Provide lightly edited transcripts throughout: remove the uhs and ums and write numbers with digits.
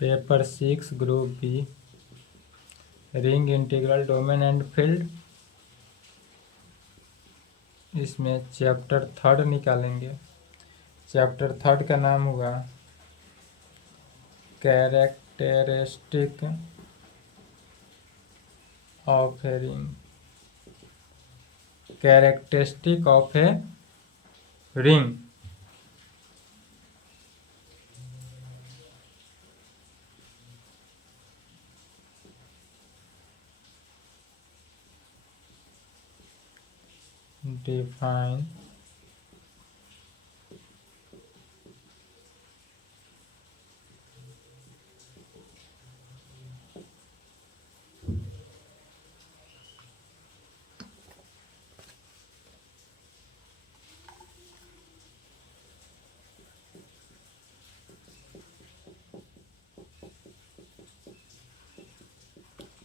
Paper 6 group B ring integral domain and field. इसमें chapter 3 निकालेंगे। Chapter 3 का नाम होगा characteristic of a ring. Characteristic of a ring. Define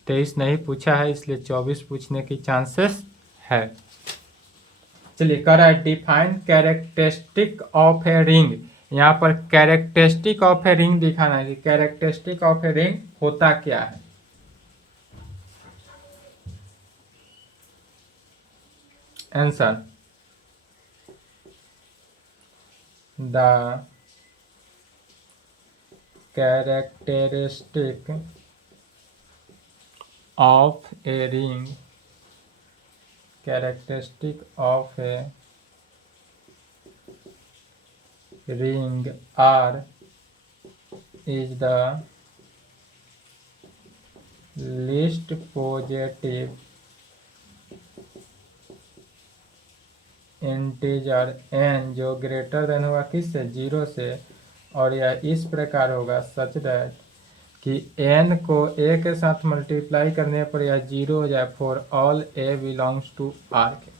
तेईस नहीं पूछा है, इसलिए 24 पूछने की चांसेस है। चलिए कर रहा है define characteristic of a ring. यहाँ पर कैरेक्टरिस्टिक ऑफ ए रिंग दिखाना है कि कैरेक्टरिस्टिक ऑफ ए रिंग होता क्या है। Answer the characteristic of a ring. Characteristic of A ring R is the least positive integer n जो ग्रेटर देन होगा किससे, 0 से, और यह इस प्रकार होगा सच दैट कि n को a के साथ मल्टीप्लाई करने पर यह 0 हो जाए for all a belongs to R के।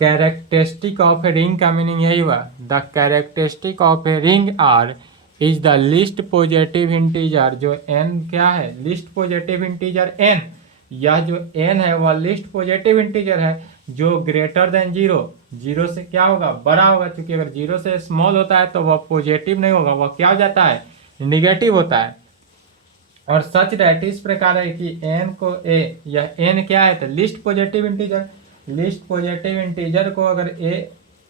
कैरेक्टरिस्टिक ऑफ ए रिंग का मीनिंग यही हुआ, the characteristic of a ring R is the least positive integer. जो n क्या है, लिस्ट पॉजिटिव इंटीजर n। यह जो n है वह लिस्ट पॉजिटिव इंटीजर है जो ग्रेटर देन 0, 0 से क्या होगा, बड़ा होगा। क्योंकि अगर 0 से स्मॉल होता है तो वह पॉजिटिव नहीं होगा, वह क्या हो जाता है, निगेटिव होता है। और सच दैट इस प्रकार है कि n को a, यह n क्या है, तो list positive integer. List positive integer को अगर a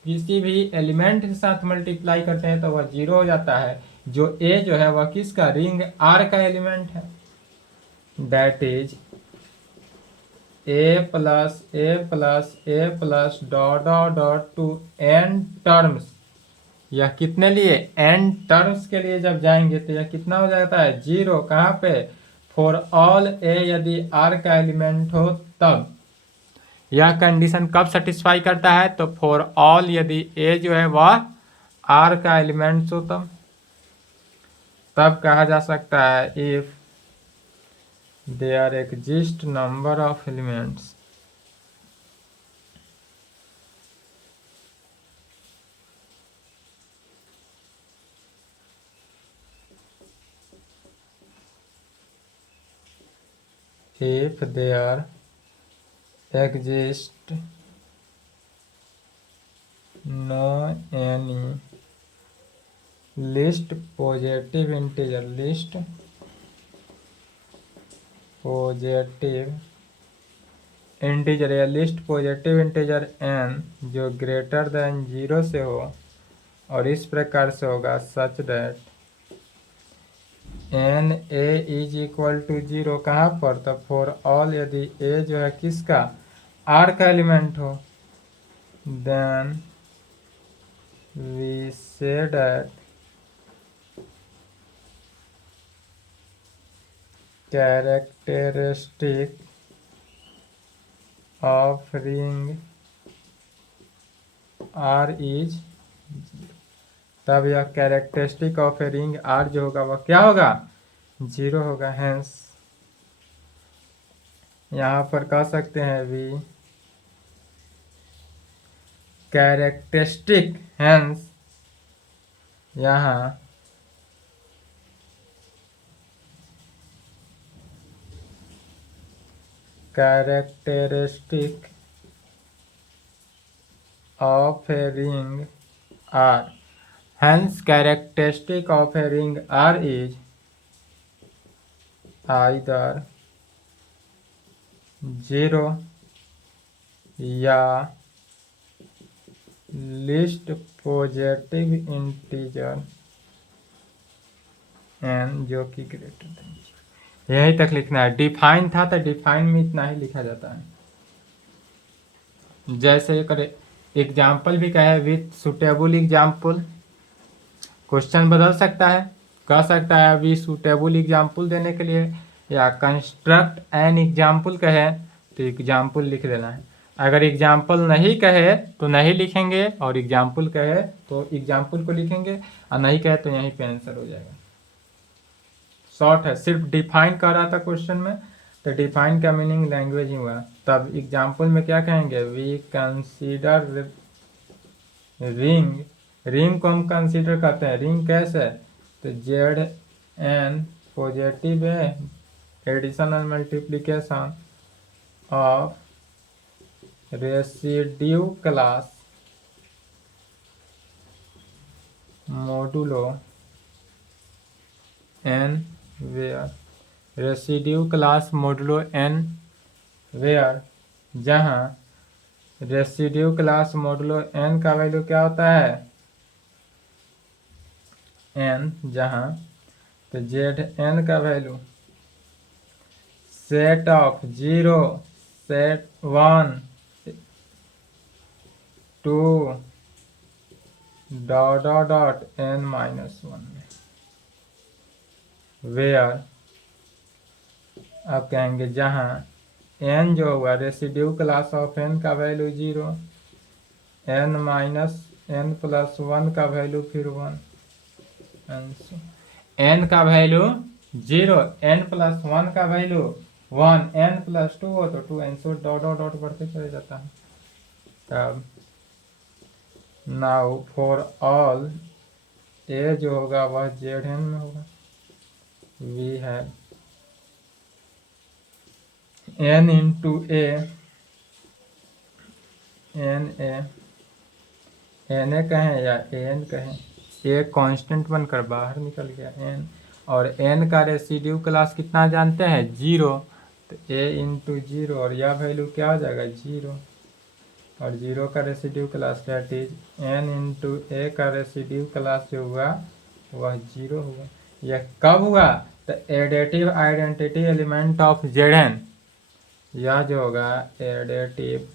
किसी भी एलिमेंट के साथ मल्टीप्लाई करते हैं तो वह 0 हो जाता है। जो a जो है वह किसका, रिंग R का एलिमेंट है। That is a plus a plus a plus dot dot dot to n terms. यह कितने लिए, n टर्म्स के लिए जब जाएंगे तो यह कितना हो जाता है, 0। कहाँ पे, फॉर ऑल a यदि R का एलिमेंट हो तब। यह कंडीशन कब सेटिस्फाई करता है, तो फॉर ऑल यदि a जो है वह R का एलिमेंट्स हो तब कहा जा सकता है if there exist number of elements if there exist no any list positive integer, list positive integer या लिस्ट पॉजिटिव इंटीजर n जो ग्रेटर देन 0 से हो, और इस प्रकार से होगा such that n a is equal to 0। कहाँ पर, तो फॉर ऑल यदि a जो है किसका, R का एलिमेंट हो, then we say that characteristic of ring R is, तब यह characteristic of a ring R जो होगा वह क्या होगा, 0 होगा। हैंस यहाँ पर कह सकते हैं वी कैरेक्टरिस्टिक, हैंस यहाँ characteristic of a ring R, hence characteristic of a ring R is either 0 या लिस्ट पॉजिटिव इंटीजर n जो कि ग्रेटर देन, यही तक लिखना है। डिफाइन था तो डिफाइन में इतना ही लिखा जाता है। जैसे करे एग्जाम्पल भी कहे विथ सुटेबल एग्जाम्पल, क्वेश्चन बदल सकता है, कह सकता है अभी सुटेबल एग्जाम्पल देने के लिए, या कंस्ट्रक्ट एन एग्जाम्पल कहे तो एग्जाम्पल लिख देना है। अगर एग्जाम्पल नहीं कहे तो नहीं लिखेंगे, और एग्जाम्पल कहे तो एग्जाम्पल को लिखेंगे, और नहीं कहे तो यहीं पे आंसर हो जाएगा। शॉर्ट है, सिर्फ डिफाइन कर रहा था क्वेश्चन में, तो डिफाइन का मीनिंग लैंग्वेज ही हुआ। तब एग्जाम्पल में क्या कहेंगे, वी कंसीडर रिंग, रिंग को हम कंसीडर करते हैं। रिंग कैसे है, तो जेड एन पॉजिटिव है, एडिशन और multiplication of residue class modulo n where, residue class modulo n where, जहाँ रेसिड्यू क्लास मोडुलो एन का वैल्यू क्या होता है, एन, जहाँ तो जेड एन का value set of 0, set 1, 2 dot dot dot n minus 1 में, वेयर आप कहेंगे जहाँ n जो हुआ रेसिड्यू क्लास ऑफ n का value 0, n minus n plus 1 का वैल्यू फिर 1, n का वैल्यू 0, n प्लस 1 का वैल्यू 1, n प्लस 2 हो तो 2n, so dot dot dot बढ़ते चले जाता है। तब नाउ फॉर ऑल ए जो होगा वह जेड एन में होगा, वी है n into a, n a कहें या एन कहें, ए कांस्टेंट बनकर बाहर निकल गया एन, और एन का रेसिड्यू क्लास कितना जानते हैं 0, तो ए इंटू 0, और यह वैल्यू क्या हो जाएगा 0, और 0 का residue class that is n into a का रेसिड्यू क्लास जो हुआ वह 0 हुआ। यह कब हुआ, तो additive identity element of Z n, यह जो होगा additive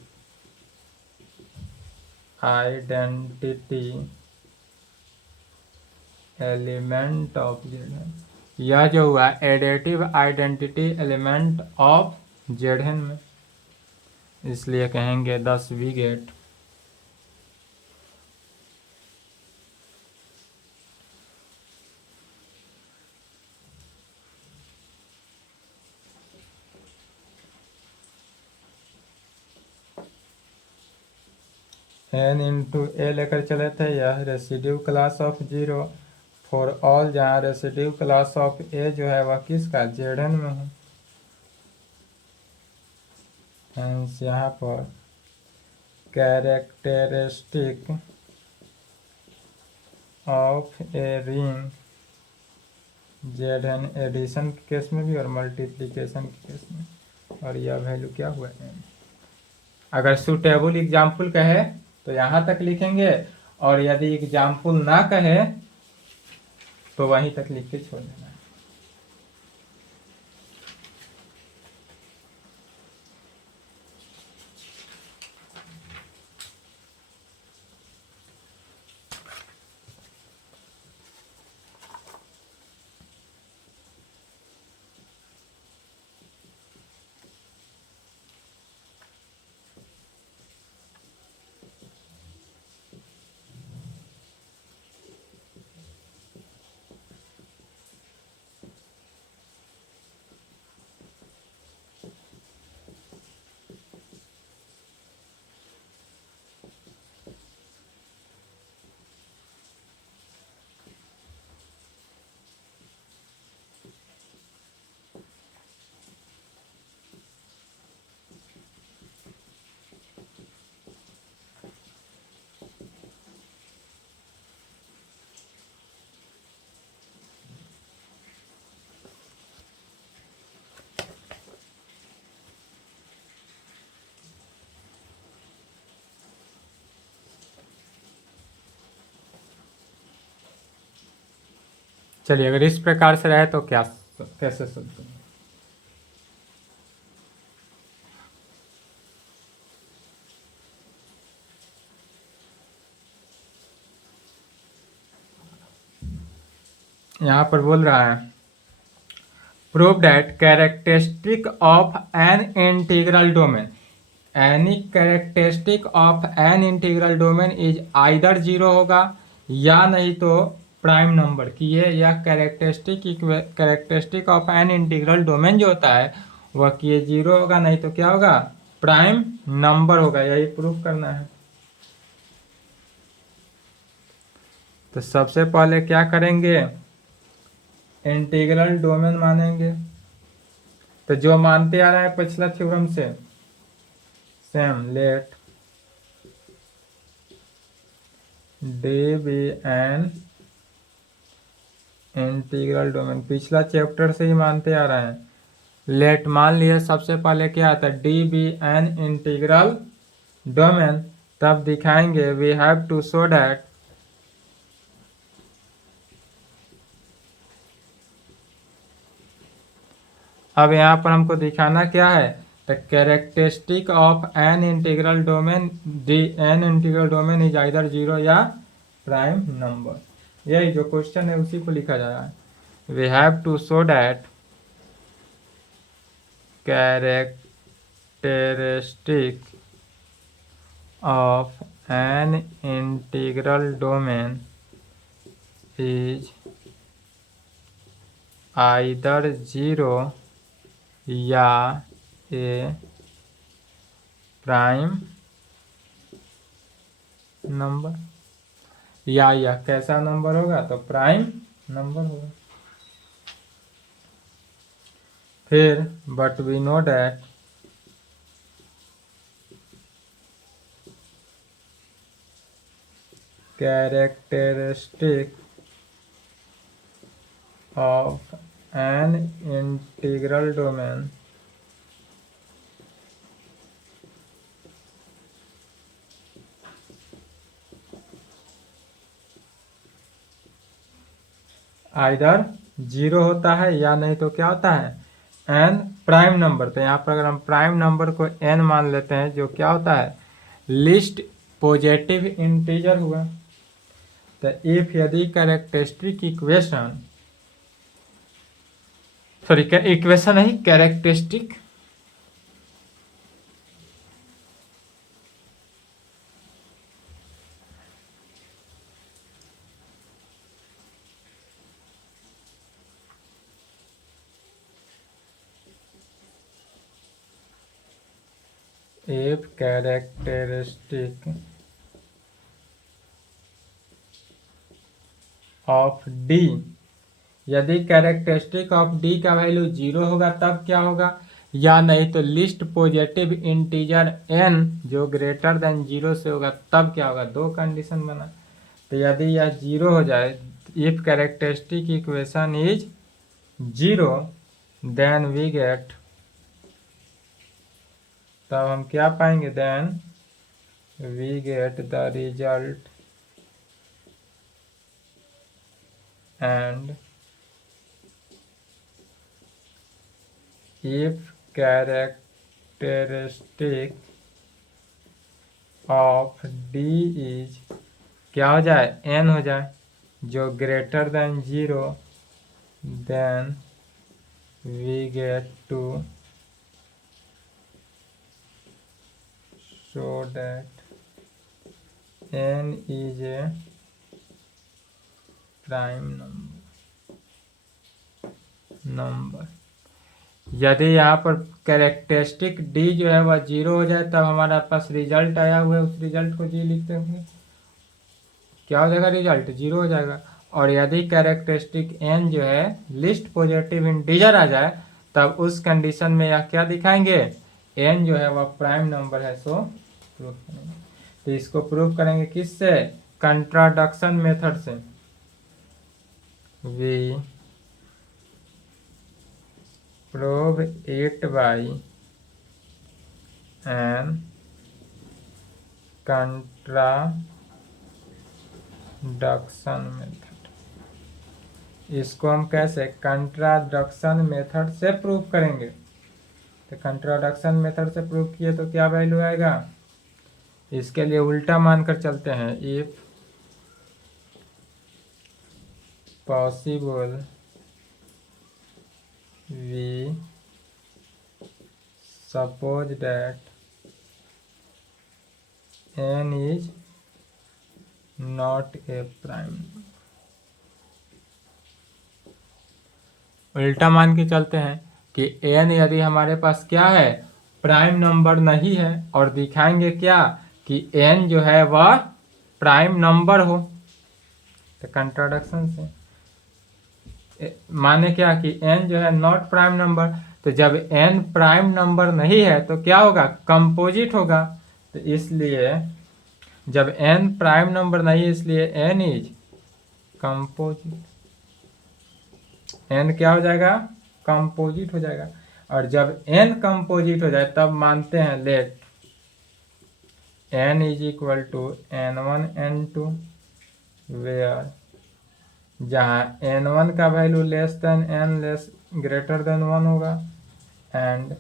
identity element of Z n, यह जो हुआ additive identity element of Z n में, इसलिए कहेंगे 10 we get n into a लेकर चले थे, यह residue class of 0 for all, जहाँ रेसिड्यू क्लास ऑफ ए जो है वह किसका जेड एन में है। हेंस यहाँ पर characteristic of a ring Z n, addition के केस में भी और मल्टीप्लिकेशन के केस में, और यह वैल्यू क्या हुआ n। अगर सुटेबल एग्जाम्पल कहे तो यहाँ तक लिखेंगे, और यदि एग्जाम्पल ना कहे तो वहीं तक लिख के छोड़ देना है। चलिए, अगर इस प्रकार से रहे तो क्या कैसे सोल्व करेंगे? यहाँ पर बोल रहा है prove that characteristic of an integral domain, any characteristic of an integral domain is either zero होगा या नहीं तो प्राइम नंबर की ये, यह characteristic of an integral domain जो होता है वह कि ये जीरो होगा नहीं तो क्या होगा, प्राइम नंबर होगा। यही प्रूफ करना है। तो सबसे पहले क्या करेंगे, इंटीग्रल डोमेन मानेंगे। तो जो मानते आ रहा है पिछला थ्योरम से same, let D be an integral domain, पिछला चैप्टर से ही मानते आ रहे हैं। लेट मान लिया सबसे पहले क्या आता है, D be an integral domain, तब दिखाएंगे we have to show that अब यहाँ पर हमको दिखाना क्या है, the characteristic of an integral domain, D an integral domain is either zero या प्राइम नंबर। यही जो क्वेश्चन है उसी को लिखा जा रहा है। We have to show that characteristic of an integral domain is either zero या ए प्राइम नंबर, या यह कैसा नंबर होगा, तो प्राइम नंबर होगा। फिर but we know that characteristic of an integral domain either zero होता है या नहीं तो क्या होता है, एन प्राइम नंबर। तो यहाँ पर अगर हम प्राइम नंबर को एन मान लेते हैं जो क्या होता है, लिस्ट पॉजिटिव इंटीजर हुआ। तो इफ यदि कैरेक्टरिस्टिक इक्वेशन, सॉरी इक्वेशन नहीं, characteristic if characteristic of D, यदि कैरेक्टरिस्टिक ऑफ डी का वैल्यू जीरो होगा तब क्या होगा, या नहीं तो लिस्ट पॉजिटिव इंटीजर एन जो ग्रेटर देन जीरो से होगा तब क्या होगा। दो कंडीशन बना। तो यदि यह जीरो हो जाए, if characteristic equation is zero, then we get, तब हम क्या पाएंगे, then we get the result and if characteristic of D is क्या हो जाए, n हो जाए, जो greater than zero, then we get to show that n is a prime number। यदि यहाँ पर कैरेक्टरिस्टिक डी जो है वह जीरो हो जाए तब हमारे पास रिजल्ट आया हुआ है, उस रिजल्ट को जी लिखते होंगे, क्या हो जाएगा, रिजल्ट जीरो हो जाएगा। और यदि कैरेक्टरिस्टिक एन जो है लिस्ट पॉजिटिव इंटीजर आ जाए तब उस कंडीशन में यह क्या दिखाएंगे, एन जो है वह प्राइम नंबर है, सो प्रूफ करेंगे। तो इसको प्रूफ करेंगे किससे, कंट्राडक्शन मेथड से। वी prove it by an contradiction method। इसको हम कैसे कंट्राडक्शन मेथड से प्रूव करेंगे। तो कंट्राडक्शन मेथड से प्रूव किए तो क्या वैल्यू आएगा, इसके लिए उल्टा मानकर चलते हैं। If possible we suppose that n is not a prime। उल्टा मान के चलते हैं कि n यदि हमारे पास क्या है, प्राइम नंबर नहीं है, और दिखाएंगे क्या कि n जो है वह प्राइम नंबर हो। तो कंट्राडक्शन से माने क्या कि n जो है नॉट प्राइम नंबर, तो जब n प्राइम नंबर नहीं है तो क्या होगा, कंपोजिट होगा। तो इसलिए जब n प्राइम नंबर नहीं है इसलिए n इज कंपोजिट, n क्या हो जाएगा, कंपोजिट हो जाएगा। और जब n कंपोजिट हो जाए तब मानते हैं let n is equal to n1 n2 where जहाँ n1 का वैल्यू less than n less greater than 1 होगा एंड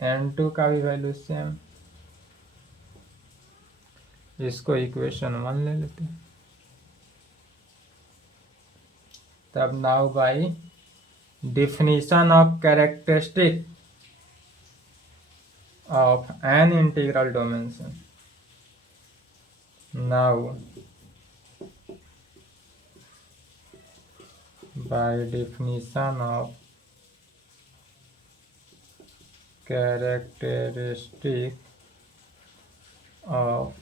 n2 का भी वैल्यू सेम। इसको इक्वेशन 1 ले लेते हैं। तब now by definition of characteristic of an integral dimension, now by definition of characteristic of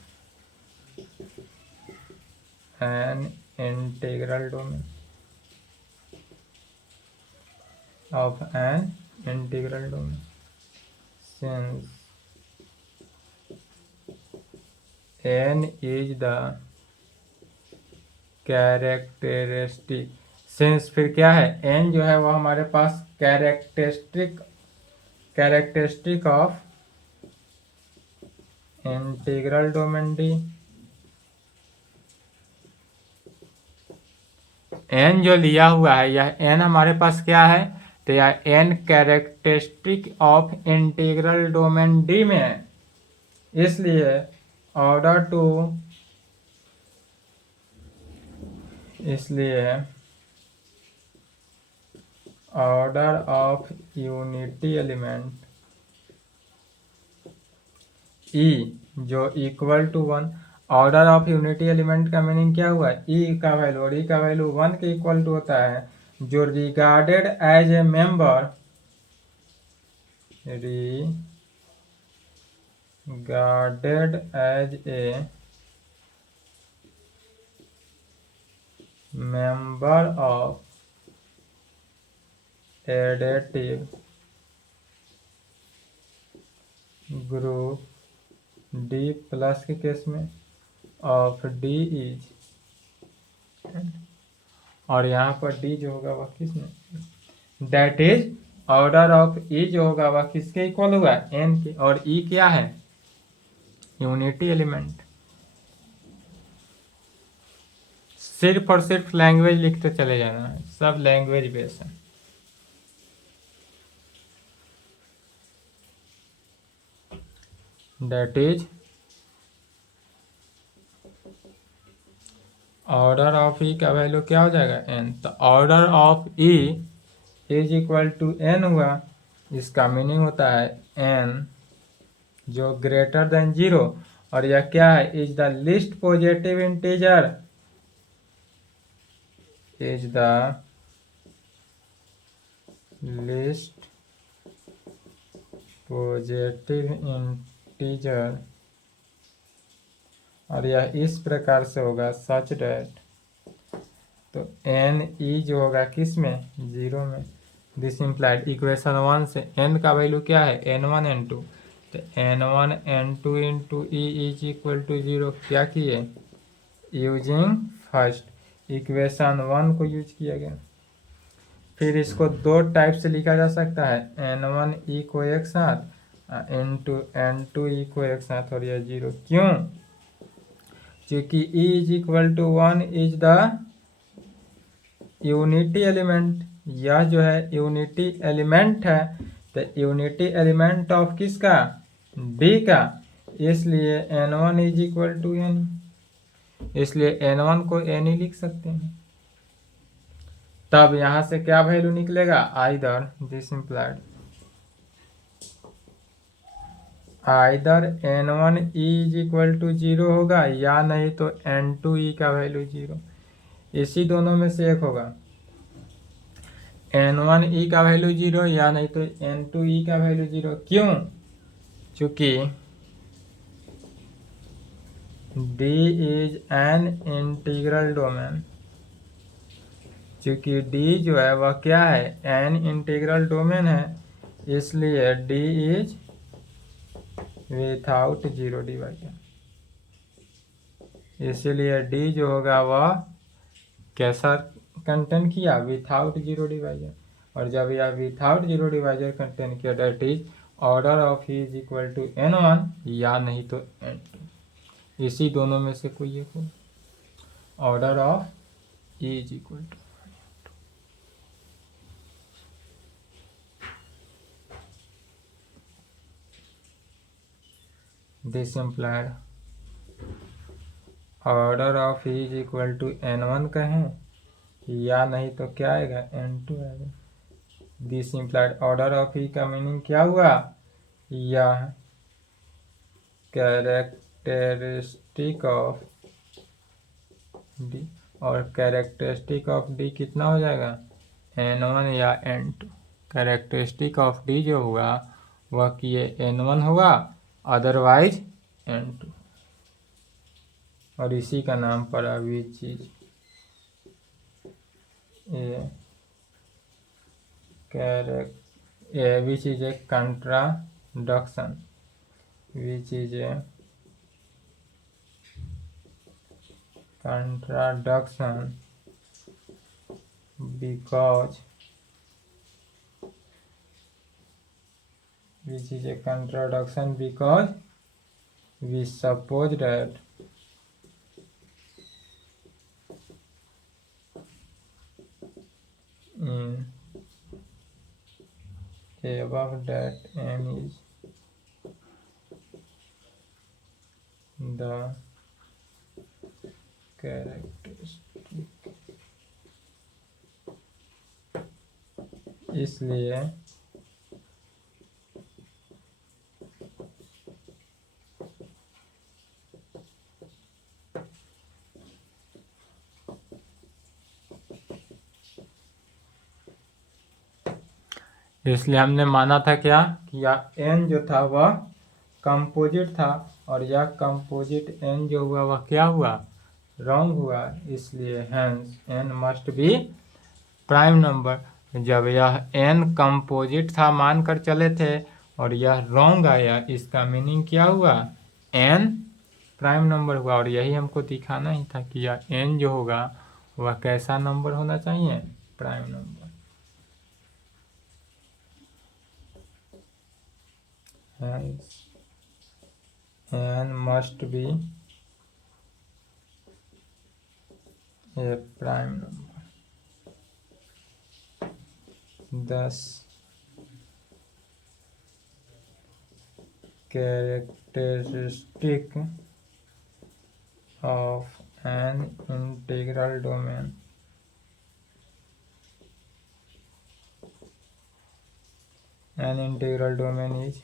an integral domain of an integral domain, since n is the characteristic, since फिर क्या है, n जो है वो हमारे पास characteristic of integral domain D, n जो लिया हुआ है यह n हमारे पास क्या है, तो यह n characteristic of integral domain D में है। इसलिए order to order of unity element e जो equal to 1, order of unity element का मीनिंग क्या हुआ, e का वैल्यू, और e का वैल्यू 1 के इक्वल टू होता है, जो regarded as a member, regarded as a member of additive group D plus के केस में ऑफ D इज, और यहाँ पर D जो होगा वह किस में, that is order of E जो होगा वह किसके इक्वल होगा, n के, और E क्या है, यूनिटी एलिमेंट। सिर्फ और सिर्फ लैंग्वेज लिखते चले जाना है, सब लैंग्वेज बेस है। That is order of E का वैल्यू क्या हो जाएगा, n। तो order of E is equal to n हुआ, इसका मीनिंग होता है n जो ग्रेटर देन 0, और यह क्या है, is the least positive integer, is the least positive integer, और यह इस प्रकार से होगा सच डैट, तो n e जो होगा किस में, 0 में। दिस इम्प्लाइड इक्वेशन 1 से n का वैल्यू क्या है, n1 n2, तो n1 n2 into E is equal to 0। क्या किए, यूजिंग फर्स्ट इक्वेशन 1 को यूज किया गया। फिर इसको दो टाइप से लिखा जा सकता है, n1 e को एक साथ, n2 e को एक साथ, और यह 0 क्यों, क्योंकि e is equal to 1 is the unity element, यह जो है यूनिटी एलिमेंट है, तो यूनिटी एलिमेंट ऑफ किसका, डी का, इसलिए n1 is equal to N, इसलिए n1 को n ही लिख सकते हैं। तब यहां से क्या वैल्यू निकलेगा, either this implied either n1 is equal to 0 होगा, या नहीं तो n2 ई का वैल्यू 0, इसी दोनों में से एक होगा। n1 ई का वैल्यू 0 या नहीं तो n2 ई का वैल्यू 0। क्यों, चूंकि D is an integral domain, चूंकि D जो है वह क्या है, एन इंटीग्रल डोमेन है, इसलिए D is without zero divisor, इसीलिए D जो होगा वह कैसा कंटेन किया, विथआउट जीरो डिवाइजर। और जब यह विथआउट जीरो डिवाइजर कंटेन किया, that is order of E is equal to n1 या नहीं तो n2, इसी दोनों में से कोई एक हो। Order of E is equal to, this implied order of E is equal to n1 कहें, या नहीं तो क्या आएगा, n2 आएगा। This implied order of E का मीनिंग क्या हुआ, यह कैरेक्टरिस्टिक ऑफ डी, और कैरेक्टरिस्टिक ऑफ डी कितना हो जाएगा, n1 या n2। कैरेक्टरिस्टिक ऑफ डी जो हुआ वह कि ये n1 होगा, अदरवाइज n2, और इसी का नाम पड़ा which is which is a contradiction, which is a contradiction because which is a contradiction because we suppose that in above that n is the characteristic, इसलिए हमने माना था क्या कि यह n जो था वह कंपोजिट था, और यह कंपोजिट n जो हुआ वह क्या हुआ, रॉन्ग हुआ, इसलिए hence n must be prime number. जब यह n कंपोजिट था मानकर चले थे और यह रॉन्ग आया, इसका मीनिंग क्या हुआ, n प्राइम नंबर हुआ। और यही हमको दिखाना ही था कि यह n जो होगा वह कैसा नंबर होना चाहिए, prime number. Hence n must be a prime number. Thus characteristic of an integral domain is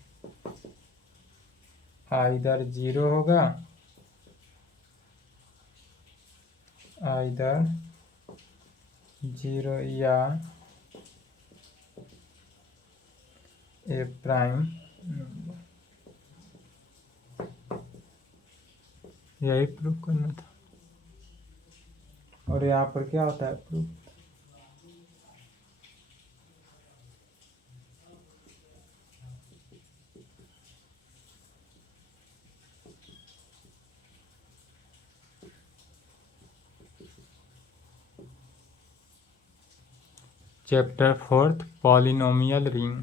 either 0 होगा, either 0 या ए प्राइम नंबर। यही प्रूफ करना था। और यहाँ पर क्या होता है प्रूफ, चैप्टर 4 पॉलिनोमियल रिंग।